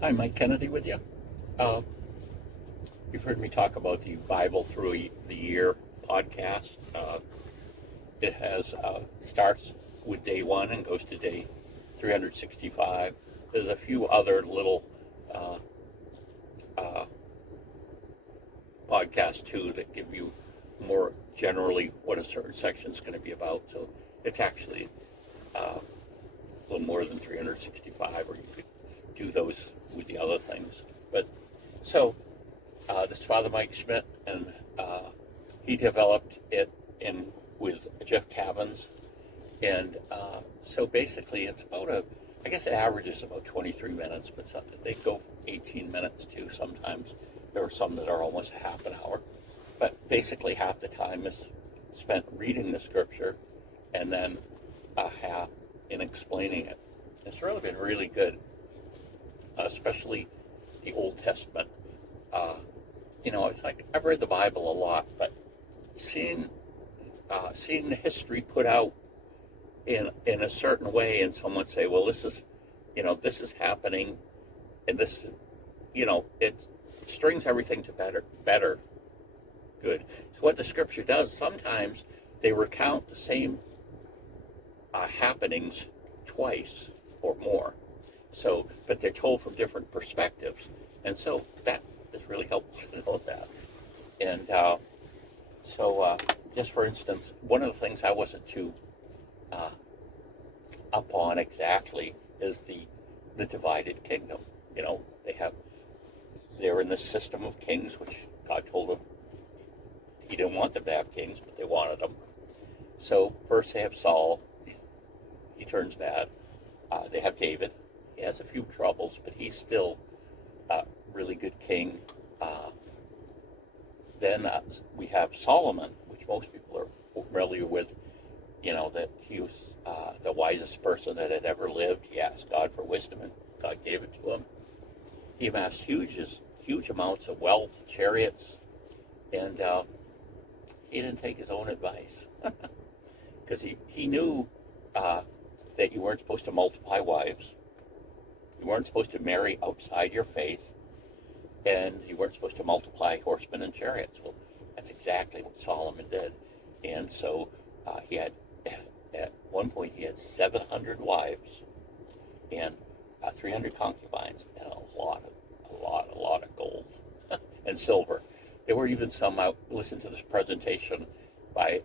Hi, Mike Kennedy with you. Uh, you've heard me talk about the Bible Through the Year podcast. It has starts with day one and goes to day 365. There's a few other little uh, uh, podcasts too that give you more generally what a certain section is going to be about. So it's actually a little more than 365, or you could do those with the other things. But so this is Father Mike Schmidt, and he developed it in with Jeff Cavins, and so basically it's about I guess it averages about 23 minutes, but they go 18 minutes too sometimes. There are some that are almost a half an hour, but basically half the time is spent reading the scripture, and then half in explaining it. It's really been really good, especially the Old Testament. It's like I've read the Bible a lot, but seeing the history put out in a certain way, and someone say, "Well, this is happening," and this, it strings everything to better, good. So what the Scripture does, sometimes they recount the same happenings twice or more. So, but they're told from different perspectives, and so that is really helpful to know that. And just for instance, one of the things I wasn't too up on exactly is the divided kingdom. They're in this system of kings, which God told them He didn't want them to have kings, but they wanted them. So first they have Saul, he turns bad. They have David. He has a few troubles, but he's still a really good king. Then we have Solomon, which most people are familiar with, that he was the wisest person that had ever lived. He asked God for wisdom, and God gave it to him. He amassed huge amounts of wealth, chariots, and he didn't take his own advice because he knew that you weren't supposed to multiply wives. You weren't supposed to marry outside your faith, and you weren't supposed to multiply horsemen and chariots. Well, that's exactly what Solomon did. And so he had, at one point, he had 700 wives and 300 concubines, and a lot of gold and silver. There were even some, I listened to this presentation by,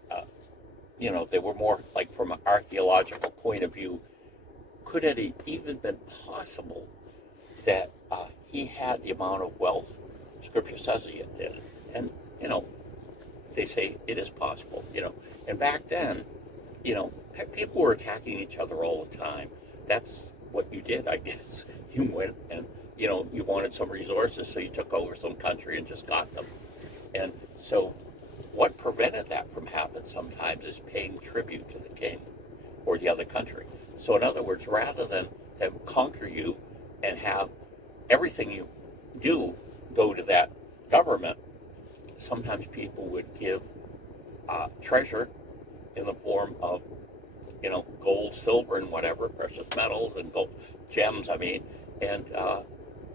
they were more like from an archaeological point of view. Could it even been possible that he had the amount of wealth Scripture says he did? And, they say it is possible, And back then, people were attacking each other all the time. That's what you did, I guess. You went and, you wanted some resources, so you took over some country and just got them. And so what prevented that from happening sometimes is paying tribute to the king or the other country. So in other words, rather than them conquer you and have everything you do go to that government, sometimes people would give treasure in the form of, gold, silver, and whatever, precious metals and gold, gems, and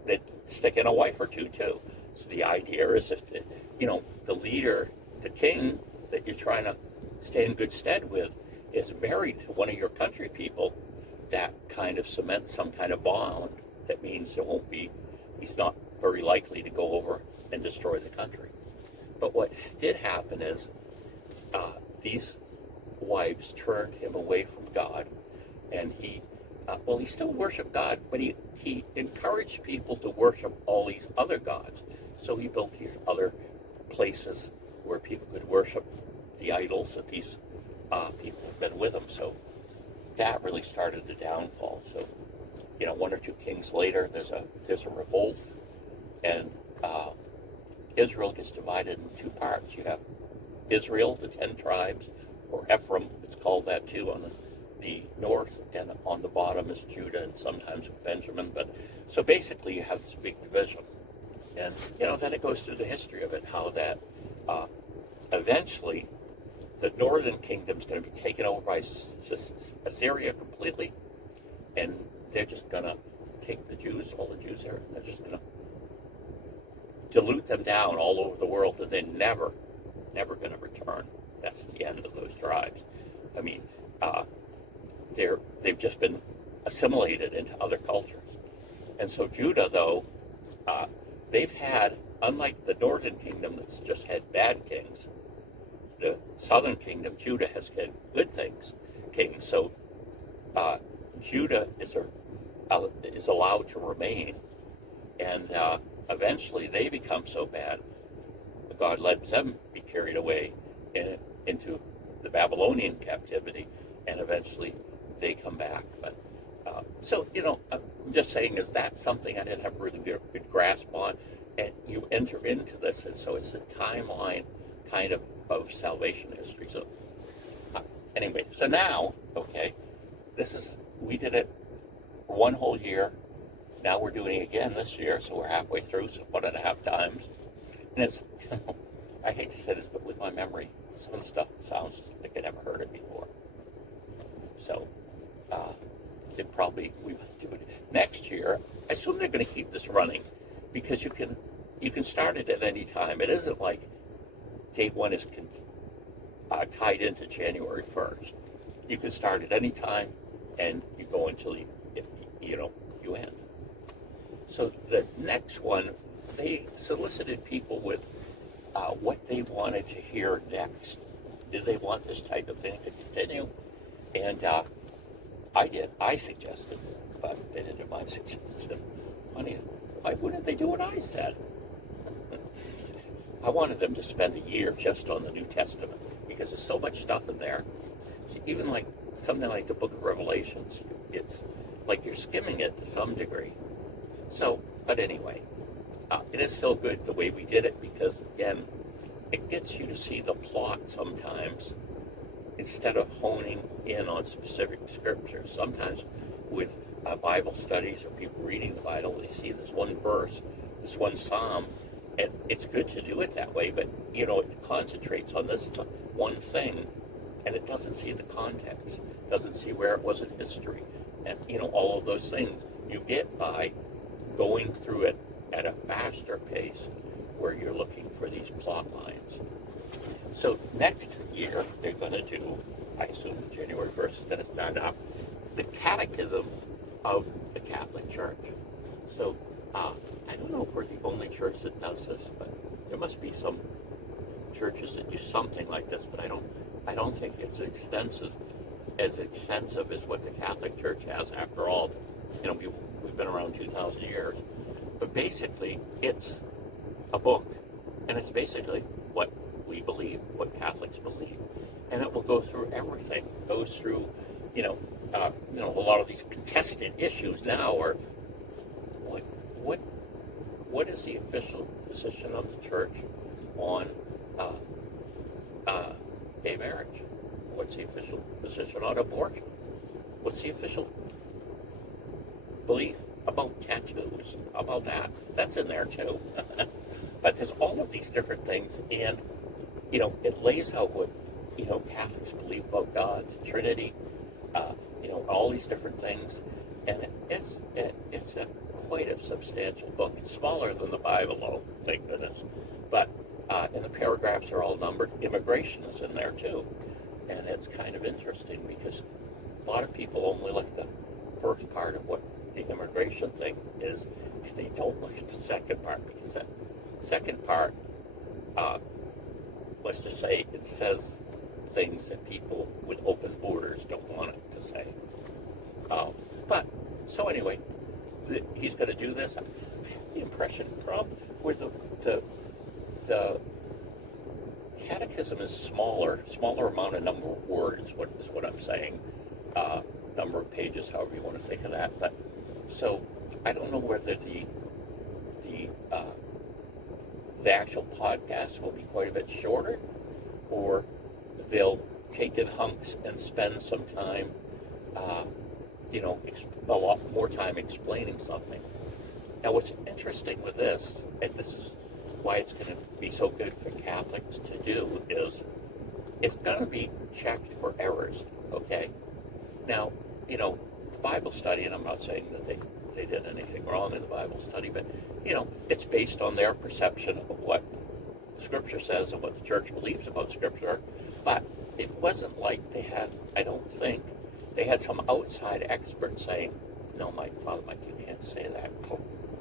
they'd stick in a wife or two, too. So the idea is if the leader, the king that you're trying to stay in good stead with is married to one of your country people, that kind of cements some kind of bond that means he's not very likely to go over and destroy the country. But what did happen is these wives turned him away from God, and he still worshiped God, but he encouraged people to worship all these other gods. So he built these other places where people could worship the idols that these people have been with him. So that really started the downfall. So, one or two kings later, there's a revolt, and Israel gets divided in two parts. You have Israel, the 10 tribes, or Ephraim, it's called that too, on the north, and on the bottom is Judah, and sometimes Benjamin. But so basically, you have this big division, and then it goes through the history of it, how that eventually the northern kingdom is going to be taken over by Assyria completely, and they're just going to take the Jews, all the Jews there, and they're just going to dilute them down all over the world, and they're never going to return. That's the end of those tribes. I mean, they've just been assimilated into other cultures. And so Judah, though, they've had, unlike the northern kingdom that's just had bad kings, the southern kingdom, Judah, has had good kings. So Judah is allowed to remain, and eventually they become so bad, God lets them be carried away into the Babylonian captivity, and eventually they come back. But so, I'm just saying, is that something I didn't have a really good grasp on? And you enter into this, and so it's a timeline kind of salvation history. So anyway, so now, okay, we did it one whole year. Now we're doing it again this year, so we're halfway through, so 1.5 times. And it's, I hate to say this, but with my memory, some of the stuff sounds like I never heard it before. So, we must do it next year. I assume they're going to keep this running, because you can start it at any time. It isn't like date one is tied into January 1st. You can start at any time, and you go until you end. So the next one, they solicited people with what they wanted to hear next. Did they want this type of thing to continue? And I did. I suggested, but they didn't do my suggestion. Funny, why wouldn't they do what I said? I wanted them to spend a year just on the New Testament, because there's so much stuff in there. See, even like something like the Book of Revelations, it's like you're skimming it to some degree. So, but anyway, it is still good the way we did it, because again, it gets you to see the plot sometimes instead of honing in on specific scriptures. Sometimes with Bible studies or people reading the Bible, they see this one verse, this one psalm, and it's good to do it that way, but it concentrates on this one thing, and it doesn't see the context, doesn't see where it was in history, and all of those things you get by going through it at a faster pace, where you're looking for these plot lines. So next year they're going to do, I assume January 1st, then it's done up, the Catechism of the Catholic Church. So I don't know if we're the only church that does this, but there must be some churches that do something like this, but I don't think it's as extensive as what the Catholic Church has. After all, we've been around 2,000 years. But basically, it's a book, and it's basically what we believe, what Catholics believe, and it will go through everything. It goes through, a lot of these contested issues now are what is the official position of the Church on gay marriage? What's the official position on abortion? What's the official belief about tattoos? How about that? That's in there too. But there's all of these different things, and it lays out what Catholics believe about God, the Trinity, all these different things, and it's quite a substantial book. It's smaller than the Bible, though, thank goodness. But and the paragraphs are all numbered. Immigration is in there too, and it's kind of interesting because a lot of people only look at the first part of what the immigration thing is, and they don't look at the second part, because that second part, let's just say, it says things that people with open borders don't want it to say. But so anyway, he's going to do this. I have the impression, probably, where the Catechism is smaller amount of number of words. Is what I'm saying. Number of pages, however you want to think of that. But so I don't know whether the actual podcast will be quite a bit shorter, or they'll take in hunks and spend some time, a lot more time explaining something. Now, what's interesting with this, and this is why it's going to be so good for Catholics to do, is it's going to be checked for errors, okay? Now, the Bible study, and I'm not saying that they they did anything wrong in the Bible study, but, it's based on their perception of what Scripture says and what the church believes about Scripture. But it wasn't like they had, I don't think, they had some outside expert saying, no, Father Mike, you can't say that.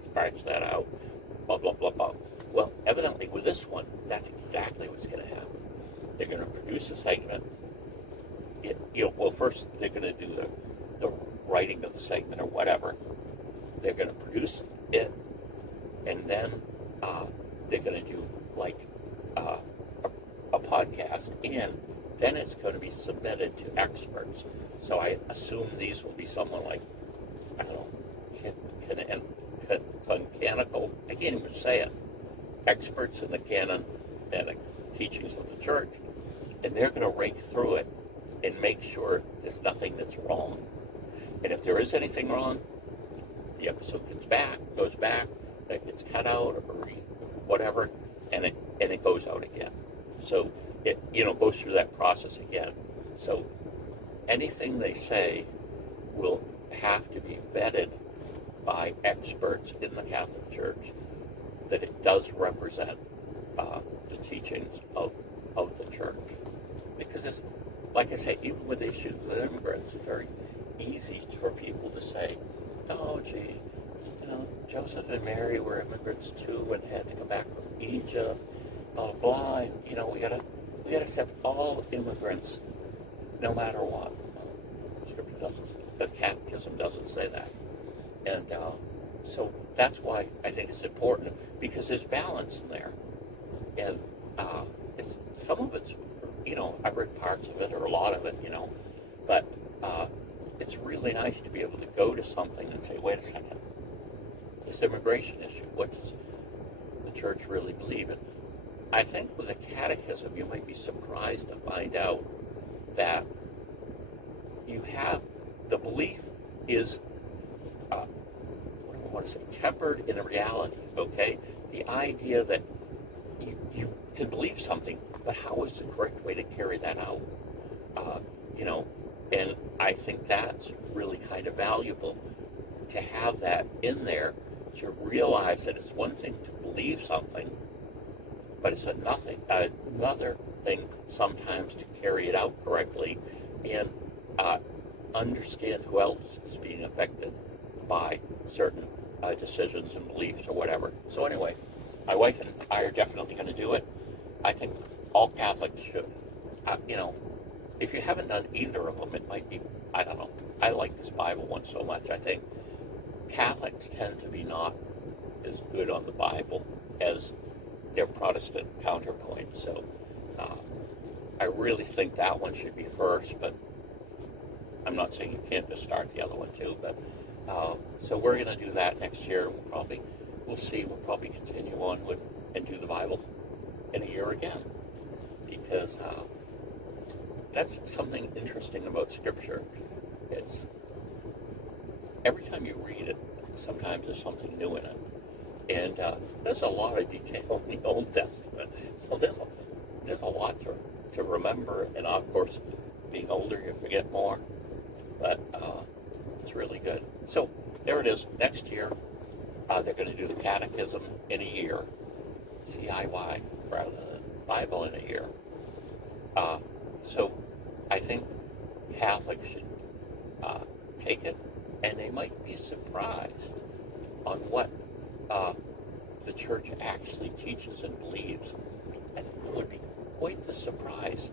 Scratch that out. Blah, blah, blah, blah. Well, evidently with this one, that's exactly what's going to happen. They're going to produce a segment. First they're going to do the writing of the segment or whatever. They're going to produce it, and then they're going to do like a podcast, and then it's going to be submitted to experts. So I assume these will be someone like, I don't know, canonical, I can't even say it, experts in the canon and the teachings of the church, and they're going to rake through it and make sure there's nothing that's wrong. And if there is anything wrong, the episode goes back, that gets cut out or whatever, and it goes out again. So it goes through that process again. So anything they say will have to be vetted by experts in the Catholic Church that it does represent the teachings of the church. Because it's, like I say, even with issues with immigrants, it's very easy for people to say, oh, gee, Joseph and Mary were immigrants too and had to come back from Egypt, blah, blah, blah. And, we gotta accept all immigrants no matter what. Scripture doesn't, the Catechism doesn't say that. And so that's why I think it's important, because there's balance in there. And it's some of it's, I've read parts of it or a lot of it, but it's really nice to be able to go to something and say, wait a second, this immigration issue, what does the church really believe in? I think with the Catechism, you might be surprised to find out that you have, the belief is, what do I want to say, tempered in reality, okay? The idea that you can believe something, but how is the correct way to carry that out? And I think that's really kind of valuable to have that in there, to realize that it's one thing to believe something, but it's another thing sometimes to carry it out correctly and understand who else is being affected by certain decisions and beliefs or whatever. So anyway, my wife and I are definitely going to do it. I think all Catholics should. If you haven't done either of them, it might be, I don't know. I like this Bible one so much. I think Catholics tend to be not as good on the Bible as their Protestant counterpoint. So I really think that one should be first, but I'm not saying you can't just start the other one too. But so we're going to do that next year. We'll see. We'll probably continue on and do the Bible in a year again, because that's something interesting about Scripture. It's every time you read it, sometimes there's something new in it, and there's a lot of detail in the Old Testament. So there's a lot to remember, and of course, being older, you forget more. But it's really good. So there it is. Next year, they're going to do the Catechism in a year, CIY, rather than Bible in a year. So I think Catholics should take it, and they might be surprised on what the Church actually teaches and believes. I think it would be quite the surprise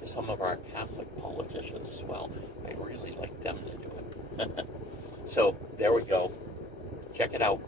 to some of our Catholic politicians as well. I really like them to do it. So there we go. Check it out.